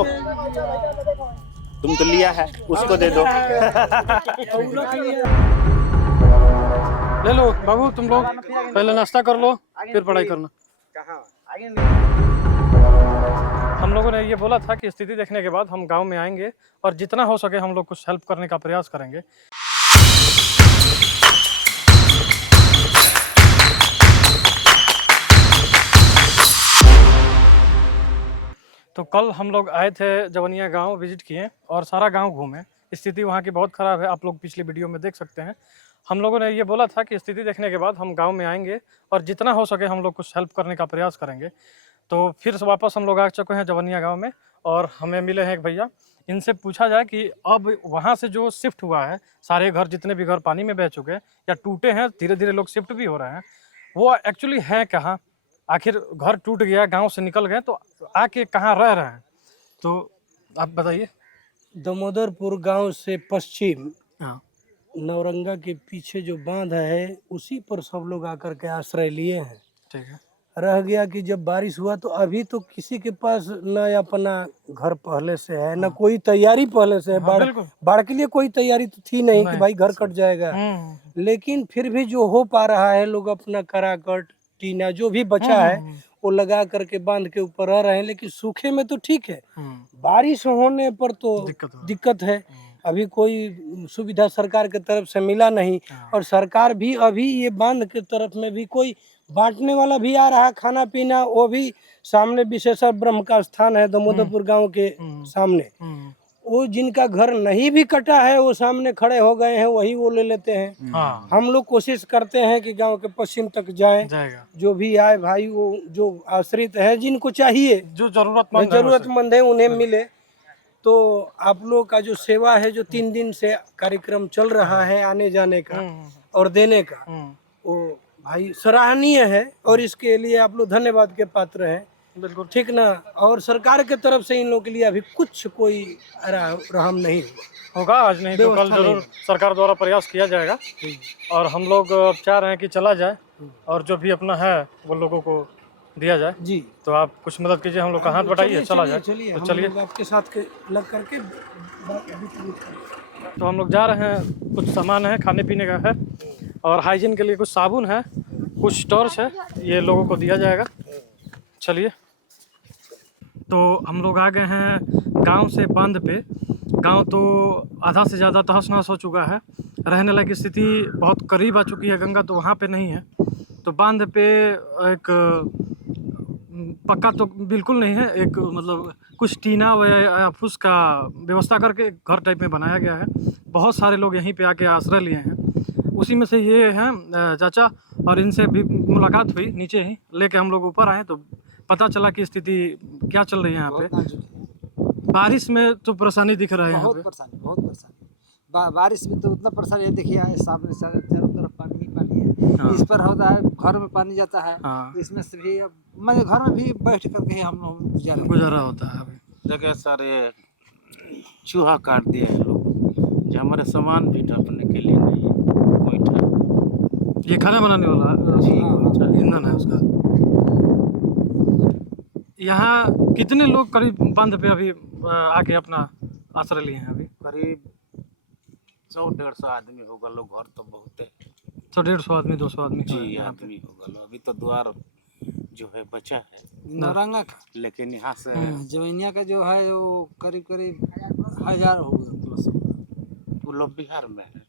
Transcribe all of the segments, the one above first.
लो, तुम तो लिया है, उसको दे दो। ले लो बाबू, तुम लोग पहले नाश्ता कर लो, फिर पढ़ाई करना। हम लोगों ने ये बोला था कि स्थिति देखने के बाद हम गांव में आएंगे और जितना हो सके हम लोग कुछ हेल्प करने का प्रयास करेंगे। तो कल हम लोग आए थे जवनिया गांव, विजिट किए और सारा गांव घूमे। स्थिति वहां की बहुत ख़राब है, आप लोग पिछली वीडियो में देख सकते हैं। हम लोगों ने ये बोला था कि स्थिति देखने के बाद हम गांव में आएंगे और जितना हो सके हम लोग कुछ हेल्प करने का प्रयास करेंगे। तो फिर से वापस हम लोग आ चुके हैं जवनिया गांव में और हमें मिले हैं एक भैया। इनसे पूछा जाए कि अब वहाँ से जो शिफ्ट हुआ है, सारे घर, जितने भी घर पानी में बह चुके हैं या टूटे हैं, धीरे धीरे लोग शिफ्ट भी हो रहे हैं, वो एक्चुअली है कहाँ, आखिर घर टूट गया, गांव से निकल गए तो आके कहाँ रह रहे हैं, तो आप बताइए। दामोदरपुर गांव से पश्चिम हाँ, नौरंगा के पीछे जो बांध है उसी पर सब लोग आकर के आश्रय लिए हैं। ठीक है। रह गया कि जब बारिश हुआ तो अभी तो किसी के पास न अपना घर पहले से है, न कोई तैयारी पहले से है। बाढ़ बिल्कुल। बाढ़ के लिए कोई तैयारी तो थी नहीं कि भाई घर कट जाएगा। लेकिन फिर भी जो हो पा रहा है, लोग अपना कराकट, टीना जो भी बचा है वो लगा करके बांध के ऊपर रह रहे हैं। लेकिन सूखे में तो ठीक है, बारिश होने पर तो दिक्कत है। अभी कोई सुविधा सरकार के तरफ से मिला नहीं, और सरकार भी अभी ये बांध के तरफ में भी कोई बांटने वाला भी आ रहा है, खाना पीना। वो भी सामने विशेषर ब्रह्म का स्थान है दामोदरपुर गांव के सामने, वो जिनका घर नहीं भी कटा है वो सामने खड़े हो गए हैं, वही वो ले लेते हैं। हम लोग कोशिश करते हैं कि गांव के पश्चिम तक जाएं, जो भी आए भाई, वो जो आश्रित है, जिनको चाहिए, जो जरूरतमंद है, उन्हें मिले। तो आप लोग का जो सेवा है, जो 3 दिन से कार्यक्रम चल रहा है आने जाने का और देने का, वो भाई सराहनीय है और इसके लिए आप लोग धन्यवाद के पात्र हैं। बिल्कुल ठीक ना। और सरकार के तरफ से इन लोगों के लिए अभी कुछ कोई रहम नहीं होगा, आज नहीं तो कल जरूर सरकार द्वारा प्रयास किया जाएगा। और हम लोग चाह रहे हैं कि चला जाए और जो भी अपना है वो लोगों को दिया जाए जी। तो आप कुछ मदद कीजिए, हम लोग का हाथ बटाइए, चला जाए। तो चलिए आपके साथ लग करके। तो हम लोग जा रहे हैं, कुछ सामान है, खाने पीने का है और हाइजीन के लिए कुछ साबुन है, कुछ टॉर्च है, ये लोगों को दिया जाएगा। चलिए, तो हम लोग आ गए हैं गांव से बांध पे। गांव तो आधा से ज़्यादा तहस नहस हो चुका है, रहने लायक स्थिति बहुत करीब आ चुकी है गंगा, तो वहाँ पे नहीं है। तो बांध पे एक पक्का तो बिल्कुल नहीं है, एक मतलब कुछ टीना व फूस का व्यवस्था करके घर टाइप में बनाया गया है। बहुत सारे लोग यहीं पे आके आश्रय लिए हैं, उसी में से ये हैं चाचा, और इनसे भी मुलाकात हुई, नीचे ही लेके हम लोग ऊपर आए तो पता चला कि स्थिति क्या चल रही है यहाँ पे। बारिश में तो परेशानी दिख रहा है यहाँ पे, बहुत परेशानी। बारिश में तो उतना परेशानी है, देखिए सामने चारों तरफ पानी ही पानी है। हाँ। इस पर होता है, घर में पानी जाता है। हाँ। इसमें से भी मतलब घर में भी बैठ करके हम लोग गुजारा होता है। अभी देखिए सर, ये चूहा काट दिया है लोग, जो हमारे सामान भी ढकने के लिए नहीं है। गोईठा, ये खाना बनाने वाला जी, ईंधन है उसका। यहाँ कितने लोग करीब बांध पे अभी आके अपना आश्रय लिए हैं? अभी करीब 100-150 आदमी होगा लोग, घर तो बहुत है। 100-150 आदमी, 200 आदमी जी आदमी होगा लोग। अभी तो द्वार जो है बचा है नौरंगा का, लेकिन यहाँ से जवनिया का जो है वो करीब 1000 होगा, 200। वो लोग बिहार में है।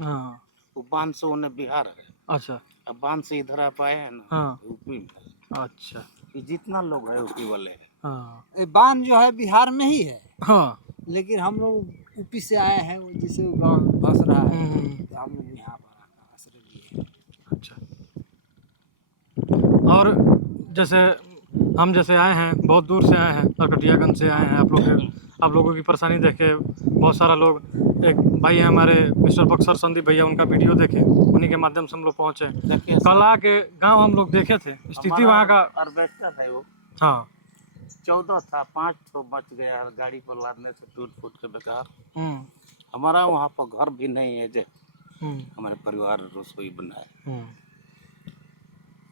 हाँ, वो 500 उन्हें बिहार है। अच्छा, अब बांध से इधर आ पाए हैं ना। हाँ, यूपी में। अच्छा, ये जितना लोग है यूपी वाले हैं। हाँ, ये बांध जो है बिहार में ही है। हाँ, लेकिन हम लोग यूपी से आए हैं, जिसे गाँव धस रहा है, तो हम लोग यहाँ पर आश्रय लिए। अच्छा। और जैसे हम जैसे आए हैं, बहुत दूर से आए हैं, नरकटियागंज से आए हैं, आप लोगों की परेशानी देखे बहुत सारा लोग, एक भाई है हमारे मिस्टर बक्सर संदीप भैया, उनका वीडियो देखे, उन्हीं के माध्यम से हम लोग पहुँचे। कला के गांव हम लोग देखे थे, स्थिति वहाँ का हार्वेस्टर है वो। हाँ, 14 था, 5 तो बच गया गाड़ी पर लादने से, टूट फूट के बेकार। हमारा वहाँ पर घर भी नहीं है, जो हमारे परिवार रसोई बनाए।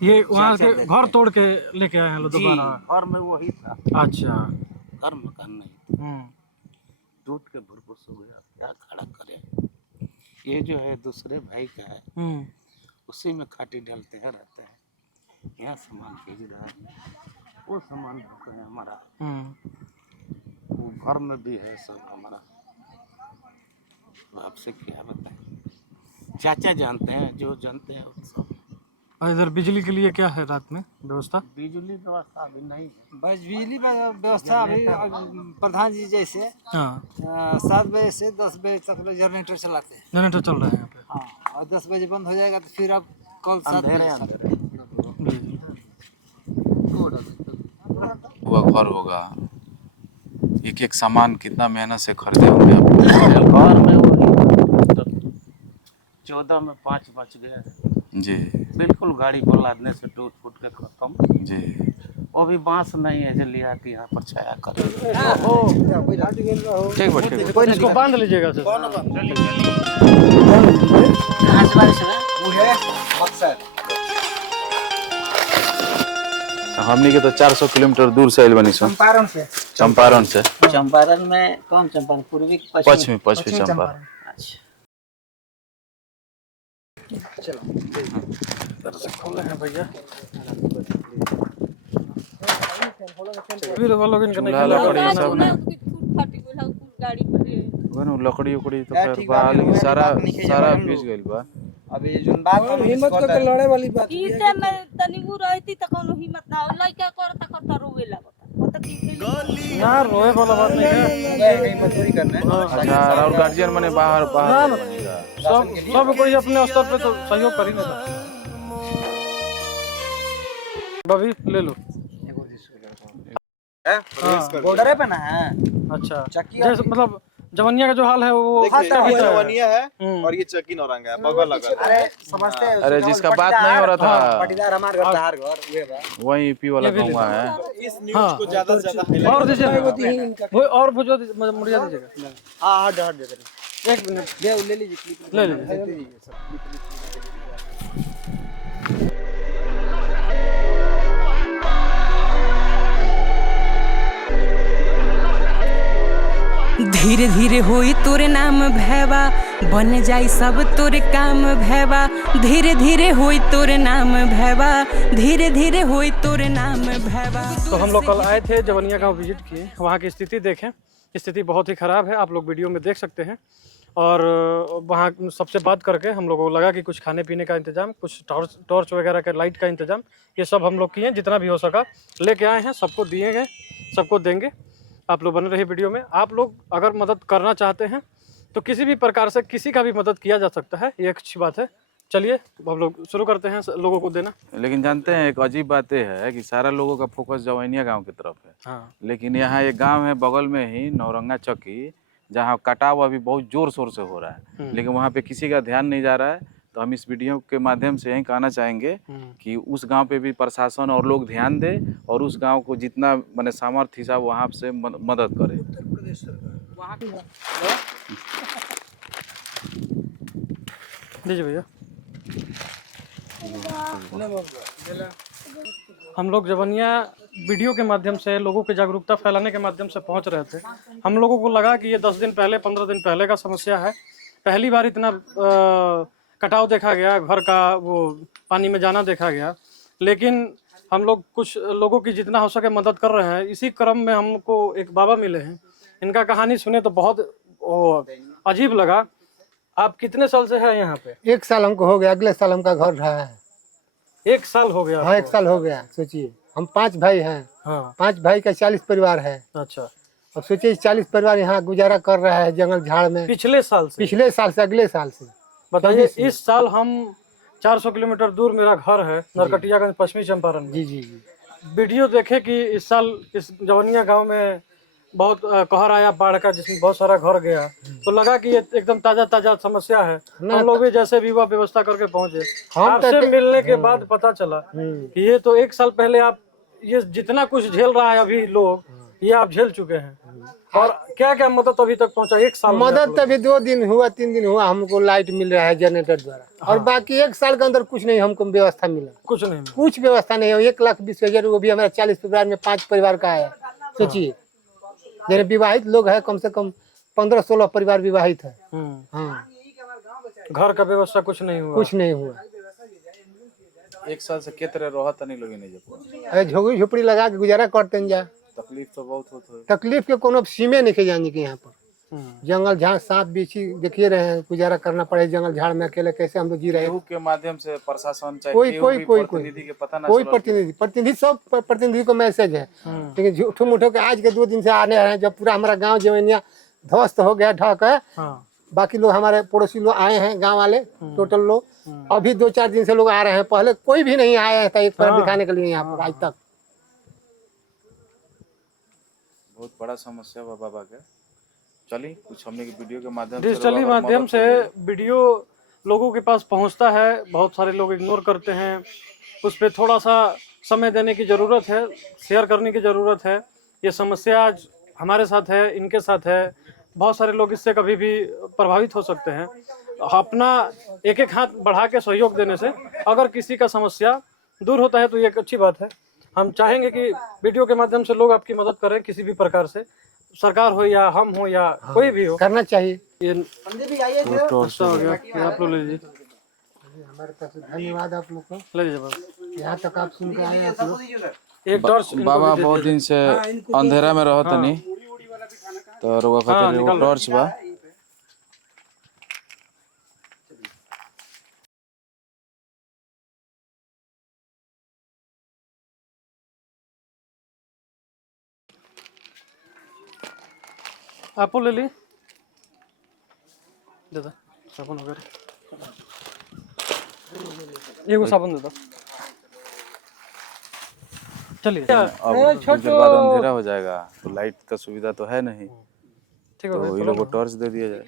ये वहाँ के घर तोड़ के लेके आए हैं लोग दोबारा? घर में वही था। अच्छा, घर मकान नहीं, टूट के भरपूर हो गया, क्या खड़ा करें। ये जो है दूसरे भाई का है, उसी में खाटी डालते हैं, रहते हैं, यहाँ सामान भेज रहा है, वो सामान ढोका है हमारा, वो घर में भी है सब हमारा। तो आपसे क्या बताएं, चाचा जानते हैं, जो जानते हैं वो सब। और इधर बिजली के लिए क्या है रात में व्यवस्था? बिजली व्यवस्था अभी नहीं है। बस बिजली व्यवस्था अभी प्रधान जी जैसे हाँ 7 बजे से 10 बजे तक जनरेटर चलाते हैं। जनरेटर चल रहा है यहाँ पे। हाँ, और 10 बजे बंद हो जाएगा तो फिर अब कल 7 अंधेरे बजे अंधेरे हुआ घर होगा, एक एक सामान कितना मेहनत से खरीदे होंगे आप। घर में वो 14 में 5 बच गया जी बिल्कुल, गाड़ी को लादने से टूट फूट के खत्म। जी। वो भी बांस नहीं है जो लिया कि यहाँ पर छाया कर। ठीक बा ठीक बा। इसको बांध लीजिएगा सर। हमनी के तो 400 किलोमीटर दूर से आइल बनी सो। चंपारण से। चंपारण से। चंपारण में कौन चंपारण? पूर्वी पश्चिमी चंपारण। खोले हैं भैया। फिर वो लोग इनका चूल्हा लकड़ी सब ने गाड़ी वनु लकड़ी उकड़ी तो फिर बा, लेकिन सारा भीज गइल बा। अभी जोन बात हम हिम्मत करके लड़े वाली बात ई ते में तनिगु रहती त कोनो हिम्मत ना हो, लइका करता रोवे लागता। यार रोए वाला बात नहीं है। मजदूरी करना है। अच्छा, और गार्जियन माने बाहर बनेगा। सब कोई अपने स्तर पे तो सहयोग कर ही नहीं सकता। बबी ले लो। बॉर्डर पे ना है। अच्छा, चक्की जैसे मतलब जवनिया का जो हाल है वो जवनिया है और ये चक्की नौरंगा है, बगल लगल। अरे समझते हैं। अरे जिसका बात नहीं हो रहा था, पटीदार हमारे घर बाहर घर वे बा। वही ईपी वाला गाँव है। इस न्यूज को ज्यादा से ज्यादा और दीजिए वो और वो जो मुड़िया दीजिएगा। हां हट हट दे। 1 मिनट ले लीजिए क्लिप। ले लीजिए। धीरे धीरे होई तोरे नाम भैबा, बन जाई सब तोरे काम भैबा। धीरे धीरे होई तोरे नाम भैबा, धीरे धीरे होई तोरे नाम भैबा। तो हम लोग कल आए थे जवनिया गांव विजिट किए, वहाँ की स्थिति देखें। स्थिति बहुत ही ख़राब है, आप लोग वीडियो में देख सकते हैं। और वहाँ सबसे बात करके हम लोगों को लगा कि कुछ खाने पीने का इंतज़ाम, कुछ टॉर्च वगैरह का लाइट का इंतज़ाम, ये सब हम लोग किए, जितना भी हो सका लेके आए हैं। सबको दिए गए, सबको देंगे। आप लोग बने रहिए वीडियो में। आप लोग अगर मदद करना चाहते हैं तो किसी भी प्रकार से किसी का भी मदद किया जा सकता है, ये एक अच्छी बात है। चलिए हम लोग शुरू करते हैं लोगों को देना। लेकिन जानते हैं एक अजीब बात यह है कि सारा लोगों का फोकस जवनिया गांव की तरफ है। हाँ। लेकिन यहाँ एक गांव है बगल में ही, नौरंगा चक्की, जहाँ कटाव अभी बहुत जोर शोर से हो रहा है, लेकिन वहाँ पे किसी का ध्यान नहीं जा रहा है। तो हम इस वीडियो के माध्यम से यही कहना चाहेंगे कि उस गांव पे भी प्रशासन और लोग ध्यान दे और उस गांव को जितना माने सामर्थ्य हिसाब वहाँ से मदद करे। दीजिए भैया। हम लोग जवनिया वीडियो के माध्यम से लोगों की जागरूकता फैलाने के माध्यम से पहुंच रहे थे। हम लोगों को लगा कि ये 10 दिन पहले 15 दिन पहले का समस्या है। पहली बार इतना कटाव देखा गया, घर का वो पानी में जाना देखा गया। लेकिन हम लोग कुछ लोगों की जितना हो सके मदद कर रहे हैं। इसी क्रम में हमको एक बाबा मिले हैं, इनका कहानी सुने तो बहुत अजीब लगा। आप कितने साल से हैं यहाँ पे? 1 साल हमको हो गया, अगले साल हमका घर रहा है। 1 साल हो गया? हाँ 1 साल हो गया। सोचिए हम 5 भाई हैं। हाँ। 5 भाई का 40 परिवार है। अच्छा। अब सोचिए 40 परिवार यहाँ गुजारा कर रहा है जंगल झाड़ में। पिछले साल से? पिछले साल से अगले साल से। बताइए, इस साल हम 400 किलोमीटर दूर मेरा घर है नरकटियागंज, पश्चिमी चंपारण में। जी जी जी। वीडियो देखे कि इस साल इस जवनिया गांव में बहुत कहर आया बाढ़ का, जिसमें बहुत सारा घर गया। तो लगा कि ये एकदम ताजा समस्या है। हम लोग भी जैसे भी व्यवस्था करके पहुंचे। आपसे मिलने के बाद पता चला कि ये तो 1 साल पहले आप ये जितना कुछ झेल रहा है अभी लोग, ये आप झेल चुके हैं। और क्या क्या मदद अभी तक पहुंचा 1 साल? मदद तो अभी 2 दिन हुआ, 3 दिन हुआ, हमको लाइट मिल रहा है जनरेटर द्वारा। और बाकी 1 साल के अंदर कुछ नहीं हमको व्यवस्था मिला। कुछ नहीं मिला। कुछ व्यवस्था नहीं है। 1,20,000 वो भी हमारा 40 परिवार में 5 परिवार का है। सोचिए जैसे विवाहित लोग है कम से कम 15-16 परिवार विवाहित है। हाँ, घर का व्यवस्था कुछ नहीं हुआ? कुछ नहीं हुआ। एक साल से के तरह रहत नहीं लोग नहीं जब अरे झोपड़ी झोपड़ी लगा के गुजारा करते हैं। जा तकलीफ तो बहुत होता है। तकलीफ के कोनो सीमे नहीं के जाने के यहाँ पर। जंगल झाड़ सांप बिच्छी देखिए रहे हैं, गुजारा करना पड़े जंगल झाड़ में अकेले कैसे हम लोग जी रहे हैं। के माध्यम से प्रशासन चाहे कोई प्रतिनिधि के पता ना कोई प्रतिनिधि सब प्रतिनिधि को मैसेज है, लेकिन झूठो मूठो के आज के 2 दिन से आने रहे हैं। जब पूरा हमारा गांव जमीनिया ध्वस्त हो गया ढक है, बाकी लोग हमारे पड़ोसी लोग आए हैं, गांव वाले टोटल लोग अभी 2-4 दिन से लोग आ रहे हैं। पहले कोई भी नहीं आया था एक पैर दिखाने के लिए यहाँ पर आज तक। बहुत बड़ा समस्या है बाबा के। चलिए कुछ हमने की वीडियो के माध्यम डिजिटली माध्यम से वीडियो लोगों के पास पहुंचता है, बहुत सारे लोग इग्नोर करते हैं। उस पर थोड़ा सा समय देने की ज़रूरत है, शेयर करने की ज़रूरत है। ये समस्या आज हमारे साथ है, इनके साथ है, बहुत सारे लोग इससे कभी भी प्रभावित हो सकते हैं। अपना एक एक हाथ बढ़ा के सहयोग देने से अगर किसी का समस्या दूर होता है तो ये एक अच्छी बात है। हम चाहेंगे कि वीडियो के माध्यम से लोग आपकी मदद करें किसी भी प्रकार से, सरकार हो या हम हो या कोई भी हो, करना चाहिए। ये अच्छा हो गया, आप लोग लीजिए। हमारे तरफ से धन्यवाद आप लोग को, ले लीजिए बस। यहाँ तक आप सुन के आए आप लोग। एक टॉर्च बाबा बहुत दिन से अंधेरा में रहत नहीं तो रोगा खातिर एगो टॉर्च बा। आपको ले ली दे दो साबुन वगैरह, एगो साबुन दे दो। चलिए अब कुछ देर बाद अंधेरा हो जाएगा तो लाइट का सुविधा तो है नहीं, ठीक तो है। ये लोगों को टॉर्च दे दिया जाए।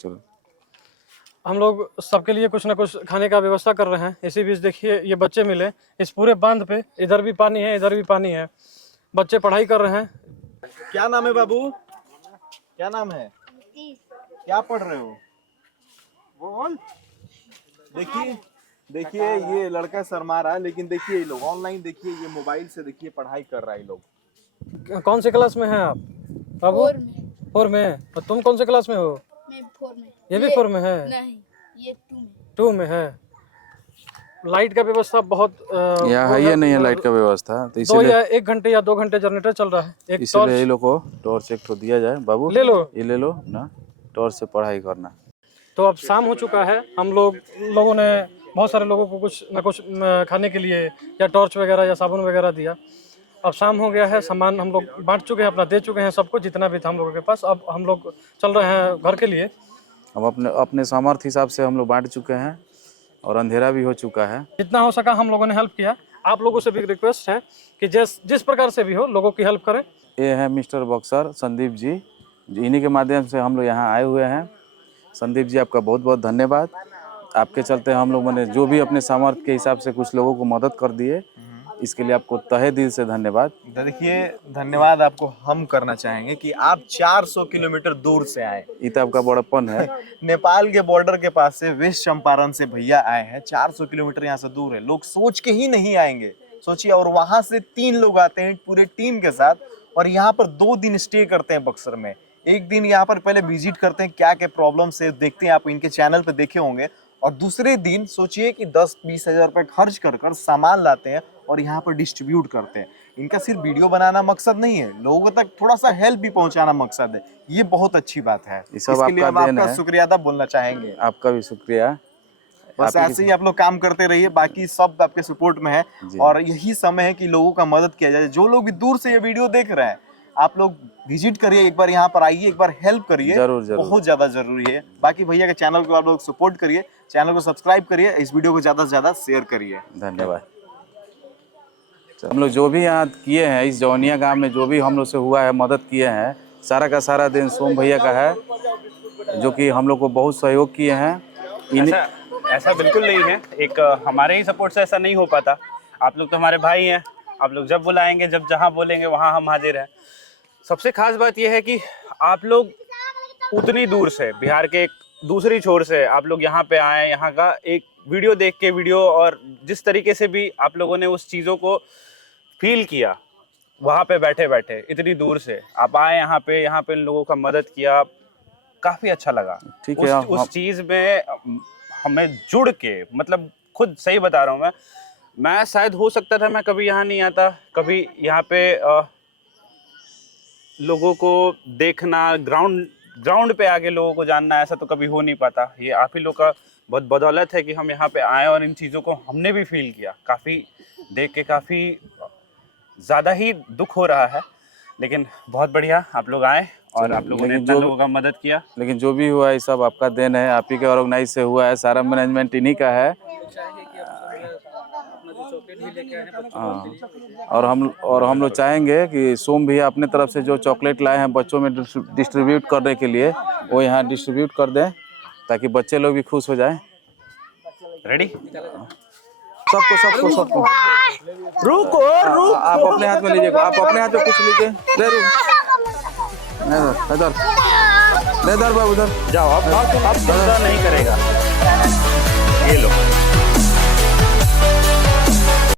चलो हम लोग सबके लिए कुछ ना कुछ खाने का व्यवस्था कर रहे हैं। इसी बीच देखिए ये बच्चे मिले इस पूरे बांध पे, इधर भी पानी है इधर भी पानी है, बच्चे पढ़ाई कर रहे हैं। क्या नाम है बाबू? क्या नाम है? क्या पढ़ रहे हो? बोल। देखिए देखिए ये लड़का शर्मा रहा है, लेकिन देखिए ये लोग ऑनलाइन, देखिए ये मोबाइल से देखिए पढ़ाई कर रहा है ये लोग। कौन से क्लास में हैं आप बाबू? 4 में। और तुम कौन से क्लास में हो? मैं 4 में। ये भी 4 में है? नहीं, ये 2 में। 2 में है। लाइट का व्यवस्था बहुत यहाँ है, ये नहीं है लाइट का व्यवस्था, तो 2 या 1 घंटे या 2 घंटे जनरेटर चल रहा है। एक इसीलिए ये लोग को टॉर्च एक तो दिया जाए। बाबू ले लो, ये ले लो ना, टॉर्च से पढ़ाई करना। तो अब शाम हो चुका है, हम लोगों ने बहुत सारे लोगों को कुछ ना कुछ खाने के लिए या टॉर्च वगैरह या साबुन वगैरह दिया। अब शाम हो गया है, सामान हम लोग बांट चुके हैं, अपना दे चुके हैं सबको जितना भी था हम लोगों के पास। अब हम लोग चल रहे हैं घर के लिए। हम अपने सामर्थ्य हिसाब से हम लोग बांट चुके हैं और अंधेरा भी हो चुका है। जितना हो सका हम लोगों ने हेल्प किया। आप लोगों से भी रिक्वेस्ट है कि जिस प्रकार से भी हो लोगों की हेल्प करें। ये है मिस्टर बॉक्सर संदीप जी, इन्हीं के माध्यम से हम लोग यहाँ आए हुए हैं। संदीप जी आपका बहुत बहुत धन्यवाद। आपके चलते हम लोगों ने जो भी अपने सामर्थ्य के हिसाब से कुछ लोगों को मदद कर दिए, इसके लिए आपको तहे दिल से धन्यवाद। देखिए धन्यवाद आपको हम करना चाहेंगे कि आप 400 किलोमीटर दूर से आए। ये तो आपका बड़प्पन है। नेपाल के बॉर्डर के पास से वेस्ट चंपारण से भैया आए हैं, 400 किलोमीटर यहाँ से दूर है। लोग सोच के ही नहीं आएंगे, सोचिए। और वहां से 3 लोग आते हैं पूरे टीम के साथ, और यहाँ पर 2 दिन स्टे करते हैं बक्सर में। एक दिन यहाँ पर पहले विजिट करते हैं, क्या क्या प्रॉब्लम से देखते हैं, आप इनके चैनल पे देखे होंगे। और दूसरे दिन सोचिए कि 10-20 हज़ार रुपये खर्च कर सामान लाते हैं और यहाँ पर डिस्ट्रीब्यूट करते हैं। इनका सिर्फ वीडियो बनाना मकसद नहीं है, लोगों तक थोड़ा सा हेल्प भी पहुँचाना मकसद है। ये बहुत अच्छी बात है, इसके लिए हम आपका शुक्रिया अदा बोलना चाहेंगे। आपका भी शुक्रिया। बस ऐसे ही आप लोग काम करते रहिए, बाकी सब आपके सपोर्ट में है। और यही समय है कि लोगों का मदद किया जाए। जो लोग भी दूर से ये वीडियो देख रहे हैं, आप लोग विजिट करिए, एक बार यहाँ पर आइए, एक बार हेल्प करिए, जरूर। बहुत ज्यादा जरूरी है। बाकी भैया के चैनल को आप लोग सपोर्ट करिए, चैनल को सब्सक्राइब करिए, इस वीडियो को ज्यादा से ज्यादा शेयर करिए। धन्यवाद। हम लोग जो भी यहाँ किए हैं, इस जौनिया गांव में जो भी हम लोग से हुआ है, मदद किए हैं, सारा का सारा दिन सोम भैया का है, जो कि हम लोग को बहुत सहयोग किए हैं। ऐसा बिल्कुल नहीं है, एक हमारे ही सपोर्ट से ऐसा नहीं हो पाता। आप लोग तो हमारे भाई हैं, आप लोग जब बुलाएंगे, जब जहाँ बोलेंगे वहाँ हम हाजिर हैं। सबसे खास बात यह है कि आप लोग उतनी दूर से, बिहार के एक दूसरी छोर से आप लोग यहाँ पे आए, यहाँ का एक वीडियो देख के, वीडियो और जिस तरीके से भी आप लोगों ने उस चीज़ों को फील किया, वहाँ पे बैठे बैठे इतनी दूर से आप आए यहाँ पे लोगों का मदद किया, काफी अच्छा लगा। ठीक है, उस चीज में हमें जुड़ के, मतलब खुद सही बता रहा हूँ मैं शायद हो सकता था मैं कभी यहाँ नहीं आता, कभी यहाँ पे लोगों को देखना, ग्राउंड पे आके लोगों को जानना, ऐसा तो कभी हो नहीं पाता। ये आप ही लोग का बहुत बदौलत है कि हम यहाँ पे आए और इन चीज़ों को हमने भी फील किया। काफ़ी देख के काफ़ी ज़्यादा ही दुख हो रहा है, लेकिन बहुत बढ़िया आप लोग आए और आप लोगों ने इतना लोगों का मदद किया। लेकिन जो भी हुआ ये सब आपका देन है, आप ही के ऑर्गेनाइज से हुआ है, सारा मैनेजमेंट इन्हीं का है। हाँ, और हम लोग चाहेंगे कि सोम भी अपने तरफ से जो चॉकलेट लाए हैं बच्चों में डिस्ट्रीब्यूट करने के लिए, वो यहाँ डिस्ट्रीब्यूट कर दें ताकि बच्चे लोग भी खुश हो जाएं। रेडी? सबको रुको आप अपने हाथ में लीजिए, आप अपने हाथ में कुछ लीजिए। इधर बाबू, उधर जाओ, आप नहीं करेगा।